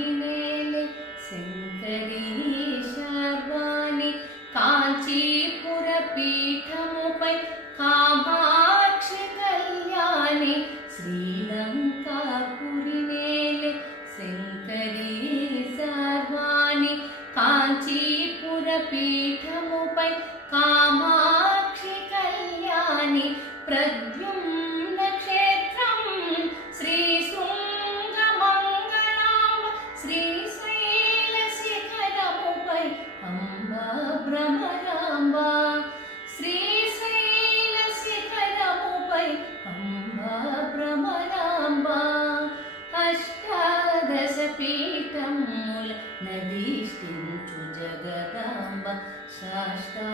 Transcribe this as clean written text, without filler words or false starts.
పురినేలె శంకరీ శర్వాణి కాంచీపుర పీఠముపై కామాక్షి కళ్యాణి శ్రీలంకాపురినేలె శంకరీ శర్వాణి కాంచీపుర పీఠముపై కామాక్షి కళ్యాణి ప్రద్యుమ్న క్షేత్రం శ్రీ శృంగమంగళాంబ శ్రీశైల శిఖరముపై అంబా భ్రమరాంబ శ్రీశైల శిఖరముపై అంబా భ్రమరాంబ అష్టాదశ పీఠముల నదీష్టించు జగదాంబ శాస్తా